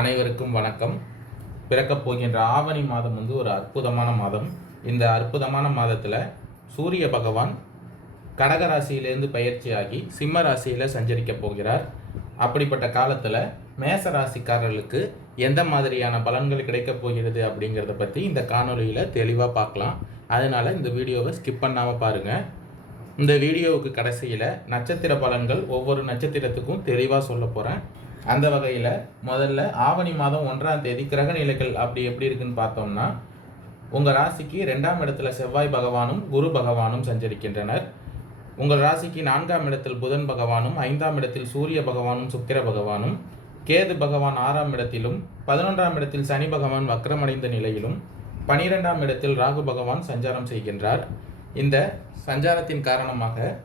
அனைவருக்கும் வணக்கம். பிறக்கப் போகின்ற ஆவணி மாதம் வந்து ஒரு அற்புதமான மாதம். இந்த அற்புதமான மாதத்தில் சூரிய பகவான் கடகராசியிலேருந்து பயிற்சியாகி சிம்ம ராசியில் சஞ்சரிக்க போகிறார். அப்படிப்பட்ட காலத்தில் மேச ராசிக்காரர்களுக்கு எந்த மாதிரியான பலன்கள் கிடைக்கப் போகிறது அப்படிங்கிறத பற்றி இந்த காணொலியில் தெளிவாக பார்க்கலாம். அதனால் இந்த வீடியோவை ஸ்கிப் பண்ணாமல் பாருங்கள் இந்த வீடியோவுக்கு கடைசியில் நட்சத்திர பலன்கள் ஒவ்வொரு நட்சத்திரத்துக்கும் தெளிவாக சொல்ல போகிறேன் அந்த வகையில் முதல்ல ஆவணி மாதம் ஒன்றாம் தேதி கிரக நிலைகள் அப்படி எப்படி இருக்குன்னு பார்த்தோம்னா உங்கள் ராசிக்கு ரெண்டாம் இடத்துல செவ்வாய் பகவானும் குரு பகவானும் சஞ்சரிக்கின்றனர். உங்கள் ராசிக்கு நான்காம் இடத்தில் புதன் பகவானும் ஐந்தாம் இடத்தில் சூரிய பகவானும் சுக்கிர பகவானும் கேது பகவான் ஆறாம் இடத்திலும் பதினொன்றாம் இடத்தில் சனி பகவான் வக்ரமடைந்த நிலையிலும் பனிரெண்டாம் இடத்தில் ராகு பகவான் சஞ்சாரம் செய்கின்றார். இந்த சஞ்சாரத்தின் காரணமாக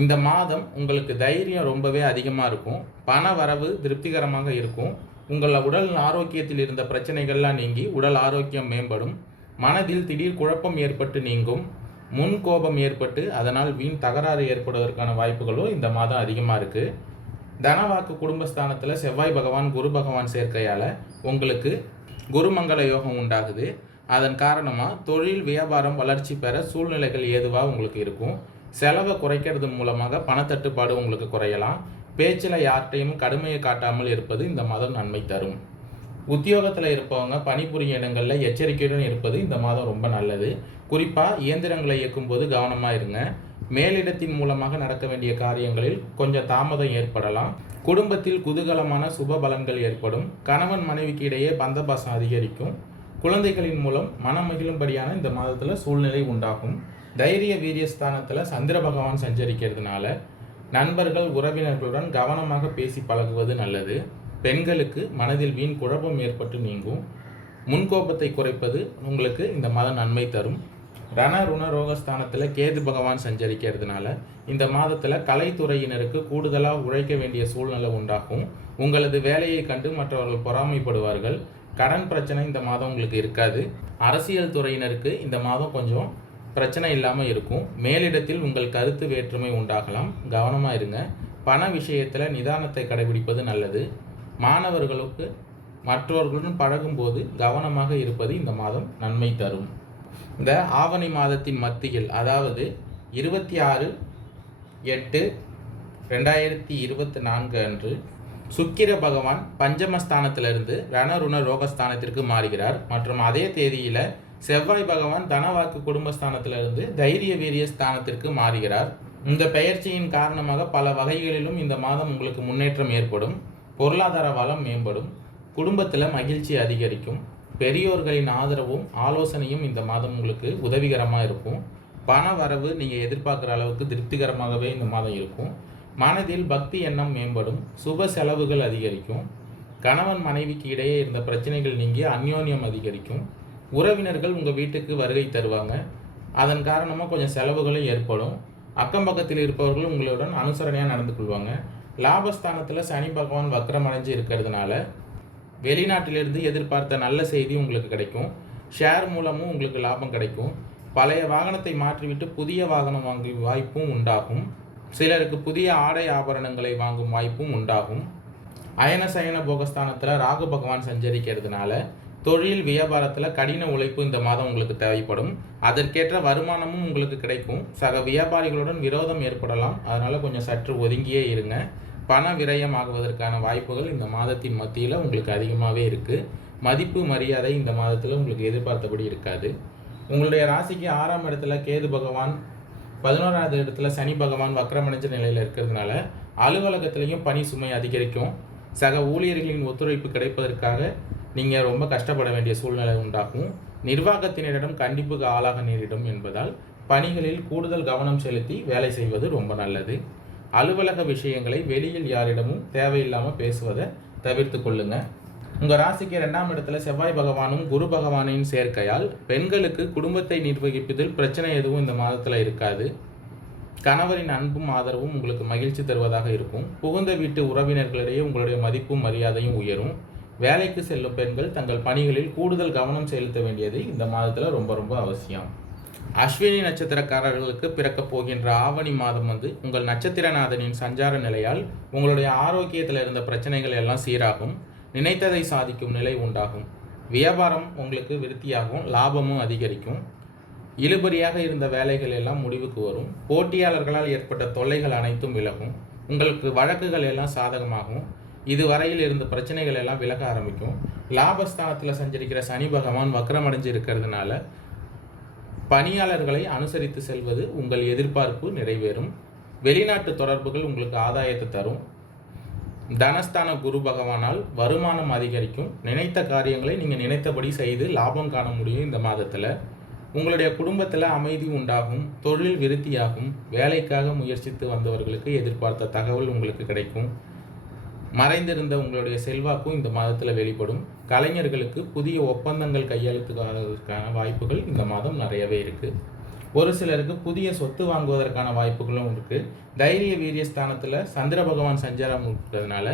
இந்த மாதம் உங்களுக்கு தைரியம் ரொம்பவே அதிகமாக இருக்கும். பண வரவு திருப்திகரமாக இருக்கும். உங்கள் உடல் ஆரோக்கியத்தில் இருந்த பிரச்சனைகள்லாம் நீங்கி உடல் ஆரோக்கியம் மேம்படும். மனதில் திடீர் குழப்பம் ஏற்பட்டு நீங்கும். முன் கோபம் ஏற்பட்டு அதனால் வீண் தகராறு ஏற்படுவதற்கான வாய்ப்புகளும் இந்த மாதம் அதிகமாக இருக்குது தனவாக்கு குடும்பஸ்தானத்தில் செவ்வாய் பகவான் குரு பகவான் சேர்க்கையால் உங்களுக்கு குருமங்கள யோகம் உண்டாகுது. அதன் காரணமாக தொழில் வியாபாரம் வளர்ச்சி பெற சூழ்நிலைகள் ஏதுவாக உங்களுக்கு இருக்கும். செலவை குறைக்கிறது மூலமாக பணத்தட்டுப்பாடு உங்களுக்கு குறையலாம். பேச்சில் யார்கிட்டையும் கடுமையை காட்டாமல் இருப்பது இந்த மாதம் நன்மை தரும். உத்தியோகத்தில் இருப்பவங்க பணிபுரியும் இடங்களில் எச்சரிக்கையுடன் இருப்பது இந்த மாதம் ரொம்ப நல்லது. குறிப்பாக இயந்திரங்களை இயக்கும்போது கவனமாக இருங்க. மேலிடத்தின் மூலமாக நடக்க வேண்டிய காரியங்களில் கொஞ்சம் தாமதம் ஏற்படலாம். குடும்பத்தில் குதூகலமான சுப பலன்கள் ஏற்படும். கணவன் மனைவிக்கு இடையே பந்தபாசம் அதிகரிக்கும். குழந்தைகளின் மூலம் மனம் மகிழும்படியான இந்த மாதத்தில் சூழ்நிலை உண்டாகும். தைரிய வீரிய ஸ்தானத்தில் சந்திர பகவான் சஞ்சரிக்கிறதுனால நண்பர்கள் உறவினர்களுடன் கவனமாக பேசி பழகுவது நல்லது. பெண்களுக்கு மனதில் வீண் குழப்பம் ஏற்பட்டு நீங்கும். முன்கோபத்தை குறைப்பது உங்களுக்கு இந்த மாதம் நன்மை தரும். ரண ருண ரோகஸ்தானத்தில் கேது பகவான் சஞ்சரிக்கிறதுனால இந்த மாதத்தில் கலைத்துறையினருக்கு கூடுதலாக உழைக்க வேண்டிய சூழ்நிலை உண்டாகும். உங்களது வேலையை கண்டு மற்றவர்கள் பொறாமைப்படுவார்கள். கடன் பிரச்சனை இந்த மாதம் உங்களுக்கு இருக்காது. அரசியல் துறையினருக்கு இந்த மாதம் கொஞ்சம் பிரச்சனை இல்லாமல் இருக்கும். மேலிடத்தில் உங்கள் கருத்து வேற்றுமை உண்டாகலாம். கவனமாக இருங்க. பண விஷயத்தில் நிதானத்தை கடைபிடிப்பது நல்லது. மாணவர்களுக்கு மற்றவர்களுடன் பழகும்போது கவனமாக இருப்பது இந்த மாதம் நன்மை தரும். இந்த ஆவணி மாதத்தின் மத்தியில் அதாவது இருபத்தி ஆறு எட்டு ரெண்டாயிரத்தி இருபத்தி நான்கு அன்று சுக்கிர பகவான் பஞ்சமஸ்தானத்திலிருந்து ரணருண ரோகஸ்தானத்திற்கு மாறுகிறார். மற்றும் அதே தேதியில் செவ்வாய் பகவான் தனவாக்கு குடும்பஸ்தானத்திலிருந்து தைரிய வீரிய ஸ்தானத்திற்கு மாறுகிறார். இந்த பெயர்ச்சியின் காரணமாக பல வகைகளிலும் இந்த மாதம் உங்களுக்கு முன்னேற்றம் ஏற்படும். பொருளாதார வளம் மேம்படும். குடும்பத்தில் மகிழ்ச்சி அதிகரிக்கும். பெரியோர்களின் ஆதரவும் ஆலோசனையும் இந்த மாதம் உங்களுக்கு உதவிகரமாக இருக்கும். பண வரவு நீங்கள் எதிர்பார்க்குற அளவுக்கு திருப்திகரமாகவே இந்த மாதம் இருக்கும். மனதில் பக்தி எண்ணம் மேம்படும். சுப செலவுகள் அதிகரிக்கும். கணவன் மனைவிக்கு இடையே இருந்த பிரச்சனைகள் நீங்கி அந்யோன்யம் அதிகரிக்கும். உறவினர்கள் உங்கள் வீட்டுக்கு வருகை தருவாங்க. அதன் காரணமாக கொஞ்சம் செலவுகளும் ஏற்படும். அக்கம் பக்கத்தில் இருப்பவர்கள் உங்களுடன் அனுசரணையாக நடந்து கொள்வாங்க. லாபஸ்தானத்தில் சனி பகவான் வக்ரம் அடைஞ்சு இருக்கிறதுனால வெளிநாட்டிலிருந்து எதிர்பார்த்த நல்ல செய்தி உங்களுக்கு கிடைக்கும். ஷேர் மூலமும் உங்களுக்கு லாபம் கிடைக்கும். பழைய வாகனத்தை மாற்றிவிட்டு புதிய வாகனம் வாங்கும் வாய்ப்பும் உண்டாகும். சிலருக்கு புதிய ஆடை ஆபரணங்களை வாங்கும் வாய்ப்பும் உண்டாகும். அயன சயன போகஸ்தானத்தில் ராகு பகவான் சஞ்சரிக்கிறதுனால தொழில் வியாபாரத்தில் கடின உழைப்பு இந்த மாதம் உங்களுக்கு தேவைப்படும். அதற்கேற்ற வருமானமும் உங்களுக்கு கிடைக்கும். சக வியாபாரிகளுடன் விரோதம் ஏற்படலாம். அதனால் கொஞ்சம் சற்று ஒதுங்கியே இருங்க. பண விரயம் ஆகுவதற்கான வாய்ப்புகள் இந்த மாதத்தின் மத்தியில் உங்களுக்கு அதிகமாகவே இருக்குது மதிப்பு மரியாதை இந்த மாதத்தில் உங்களுக்கு எதிர்பார்த்தபடி இருக்காது. உங்களுடைய ராசிக்கு ஆறாம் இடத்துல கேது பகவான் பதினோராவது இடத்துல சனி பகவான் வக்கரமடைஞ்ச நிலையில் இருக்கிறதுனால அலுவலகத்திலையும் பணி சுமை அதிகரிக்கும். சக ஊழியர்களின் ஒத்துழைப்பு கிடைப்பதற்காக நீங்கள் ரொம்ப கஷ்டப்பட வேண்டிய சூழ்நிலை உண்டாகும். நிர்வாகத்தினரிடம் கண்டிப்புக்கு ஆளாக நேரிடும் என்பதால் பணிகளில் கூடுதல் கவனம் செலுத்தி வேலை செய்வது ரொம்ப நல்லது. அலுவலக விஷயங்களை வெளியில் யாரிடமும் தேவையில்லாமல் பேசுவதை தவிர்த்து கொள்ளுங்க. உங்கள் ராசிக்கு ரெண்டாம் இடத்துல செவ்வாய் பகவானும் குரு பகவானையும் சேர்க்கையால் பெண்களுக்கு குடும்பத்தை நிர்வகிப்பதில் பிரச்சனை எதுவும் இந்த மாதத்தில் இருக்காது. கணவரின் அன்பும் ஆதரவும் உங்களுக்கு மகிழ்ச்சி தருவதாக இருக்கும். புகுந்த வீட்டு உறவினர்களிடையே உங்களுடைய மதிப்பும் மரியாதையும் உயரும். வேலைக்கு செல்லும் பெண்கள் தங்கள் பணிகளில் கூடுதல் கவனம் செலுத்த வேண்டியது இந்த மாதத்தில் ரொம்ப ரொம்ப அவசியம். அஸ்வினி நட்சத்திரக்காரர்களுக்கு பிறக்கப் போகின்ற ஆவணி மாதம் வந்து உங்கள் நட்சத்திரநாதனின் சஞ்சார நிலையால் உங்களுடைய ஆரோக்கியத்தில் இருந்த பிரச்சனைகள் எல்லாம் சீராகும் நினைத்ததை சாதிக்கும் நிலை உண்டாகும். வியாபாரம் உங்களுக்கு விருத்தியாகும் லாபமும் அதிகரிக்கும். இழுபறியாக இருந்த வேலைகள் எல்லாம் முடிவுக்கு வரும். போட்டியாளர்களால் ஏற்பட்ட தொல்லைகள் அனைத்தும் விலகும். உங்களுக்கு வழக்குகள் எல்லாம் சாதகமாகும். இதுவரையில் இருந்த பிரச்சனைகள் எல்லாம் விலக ஆரம்பிக்கும். லாபஸ்தானத்தில் சஞ்சரிக்கிற சனி பகவான் வக்கரமடைஞ்சு இருக்கிறதுனால பணியாளர்களை அனுசரித்து செல்வது உங்கள் எதிர்பார்ப்பு நிறைவேறும். வெளிநாட்டு தொடர்புகள் உங்களுக்கு ஆதாயத்தை தரும். தனஸ்தான குரு பகவானால் வருமானம் அதிகரிக்கும். நினைத்த காரியங்களை நீங்கள் நினைத்தபடி செய்து லாபம் காண முடியும் இந்த மாதத்தில். உங்களுடைய குடும்பத்தில் அமைதி உண்டாகும். தொழில் விருத்தியாகும். வேலைக்காக முயற்சித்து வந்தவர்களுக்கு எதிர்பார்த்த தகவல் உங்களுக்கு கிடைக்கும். மறைந்திருந்த உங்களுடைய செல்வாக்கும் இந்த மாதத்தில் வெளிப்படும். கலைஞர்களுக்கு புதிய ஒப்பந்தங்கள் கையெழுத்துக்கான வாய்ப்புகள் இந்த மாதம் நிறையவே இருக்குது ஒரு சிலருக்கு புதிய சொத்து வாங்குவதற்கான வாய்ப்புகளும் இருக்குது தைரிய வீரிய ஸ்தானத்தில் சந்திர பகவான் சஞ்சாரம் இருக்கிறதுனால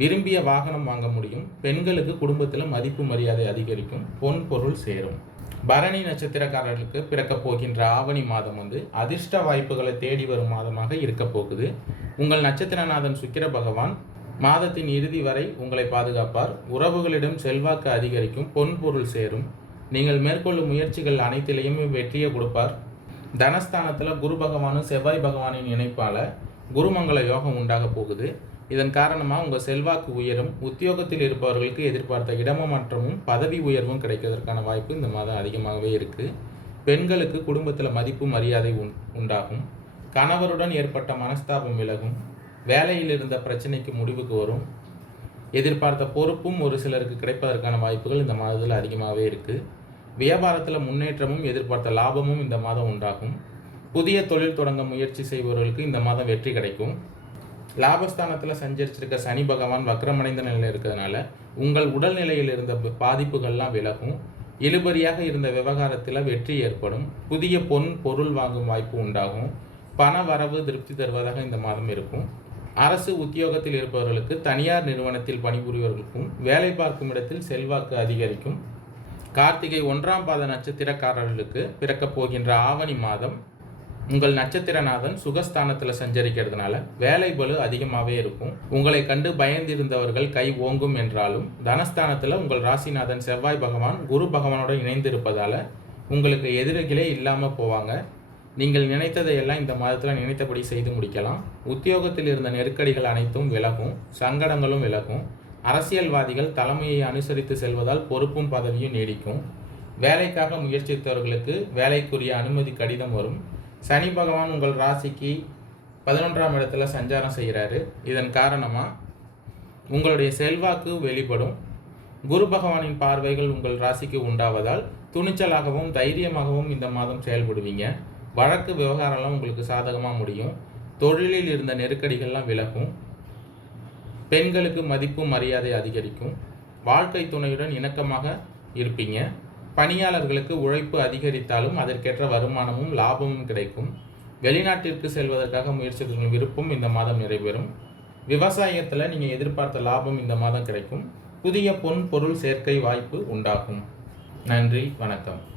விரும்பிய வாகனம் வாங்க முடியும். பெண்களுக்கு குடும்பத்தில் மதிப்பு மரியாதை அதிகரிக்கும். பொன் பொருள் சேரும். பரணி நட்சத்திரக்காரர்களுக்கு பிறக்கப் போகின்ற ஆவணி மாதம் வந்து அதிர்ஷ்ட வாய்ப்புகளை தேடி வரும் மாதமாக இருக்க போகுது. உங்கள் நட்சத்திரநாதன் சுக்கிர பகவான் மாதத்தின் இறுதி வரை உங்களை பாதுகாப்பார். உறவுகளிடம் செல்வாக்கு அதிகரிக்கும் பொன் பொருள் சேரும். நீங்கள் மேற்கொள்ளும் முயற்சிகள் அனைத்திலையுமே வெற்றியை கொடுப்பார். தனஸ்தானத்தில் குரு பகவானும் செவ்வாய் பகவானின் இணைப்பால் குருமங்கள யோகம் உண்டாக போகுது. இதன் காரணமாக உங்கள் செல்வாக்கு உயரும். உத்தியோகத்தில் இருப்பவர்களுக்கு எதிர்பார்த்த இடமாற்றமும் பதவி உயர்வும் கிடைக்கிறதுக்கான வாய்ப்பு இந்த மாதம் அதிகமாகவே இருக்குது பெண்களுக்கு குடும்பத்தில் மதிப்பு மரியாதை உண் உண்டாகும். கணவருடன் ஏற்பட்ட மனஸ்தாபம் விலகும். வேலையில் இருந்த பிரச்சனைக்கு முடிவுக்கு வரும். எதிர்பார்த்த பொறுப்பும் ஒரு சிலருக்கு கிடைப்பதற்கான வாய்ப்புகள் இந்த மாதத்தில் அதிகமாகவே இருக்குது வியாபாரத்தில் முன்னேற்றமும் எதிர்பார்த்த லாபமும் இந்த மாதம் உண்டாகும். புதிய தொழில் தொடங்க முயற்சி செய்பவர்களுக்கு இந்த மாதம் வெற்றி கிடைக்கும். லாபஸ்தானத்தில் சஞ்சரிச்சிருக்க சனி பகவான் வக்ரமடைந்த நிலையில் இருக்கிறதுனால உங்கள் உடல்நிலையில் இருந்த பாதிப்புகள்லாம் விலகும். இழுபறியாக இருந்த விவகாரத்தில் வெற்றி ஏற்படும். புதிய பொன் பொருள் வாங்கும் வாய்ப்பு உண்டாகும். பண வரவு திருப்தி தருவதாக இந்த மாதம் இருக்கும். அரசு உத்தியோகத்தில் இருப்பவர்களுக்கு தனியார் நிறுவனத்தில் பணிபுரிவர்களுக்கும் வேலை பார்க்கும் இடத்தில் செல்வாக்கு அதிகரிக்கும். கார்த்திகை ஒன்றாம் பாத நட்சத்திரக்காரர்களுக்கு பிறக்கப் போகின்ற ஆவணி மாதம் உங்கள் நட்சத்திரநாதன் சுகஸ்தானத்தில் சஞ்சரிக்கிறதுனால வேலை பலு அதிகமாகவே இருக்கும். உங்களை கண்டு பயந்திருந்தவர்கள் கை ஓங்கும் என்றாலும் தனஸ்தானத்தில் உங்கள் ராசிநாதன் செவ்வாய் பகவான் குரு பகவானோட இணைந்து இருப்பதால் உங்களுக்கு எதிரிகளே இல்லாமல் போவாங்க. நீங்கள் நினைத்ததை எல்லாம் இந்த மாதத்தில் நினைத்தபடி செய்து முடிக்கலாம். உத்தியோகத்தில் இருந்த நெருக்கடிகள் அனைத்தும் விலகும் சங்கடங்களும் விலகும். அரசியல்வாதிகள் தலைமையை அனுசரித்து செல்வதால் பொறுப்பும் பதவியும் நீடிக்கும். வேலைக்காக முயற்சித்தவர்களுக்கு வேலைக்குரிய அனுமதி கடிதம் வரும். சனி பகவான் உங்கள் ராசிக்கு பதினொன்றாம் இடத்துல சஞ்சாரம் செய்கிறாரு. இதன் காரணமாக உங்களுடைய செல்வாக்கு வெளிப்படும். குரு பகவானின் பார்வைகள் உங்கள் ராசிக்கு உண்டாவதால் துணிச்சலாகவும் தைரியமாகவும் இந்த மாதம் செயல்படுவீங்க. வழக்கு விவகாரம்லாம் உங்களுக்கு சாதகமாக முடியும். தொழிலில் இருந்த நெருக்கடிகள்லாம் விலகும். பெண்களுக்கு மதிப்பு மரியாதை அதிகரிக்கும். வாழ்க்கை துணையுடன் இணக்கமாக இருப்பீங்க. பணியாளர்களுக்கு உழைப்பு அதிகரித்தாலும் அதற்கேற்ற வருமானமும் லாபமும் கிடைக்கும். வெளிநாட்டிற்கு செல்வதற்காக முயற்சிகளின் விருப்பம் இந்த மாதம் நிறைவேறும். விவசாயத்தில் நீங்கள் எதிர்பார்த்த லாபம் இந்த மாதம் கிடைக்கும். புதிய பொன் பொருள் சேர்க்கை வாய்ப்பு உண்டாகும். நன்றி வணக்கம்.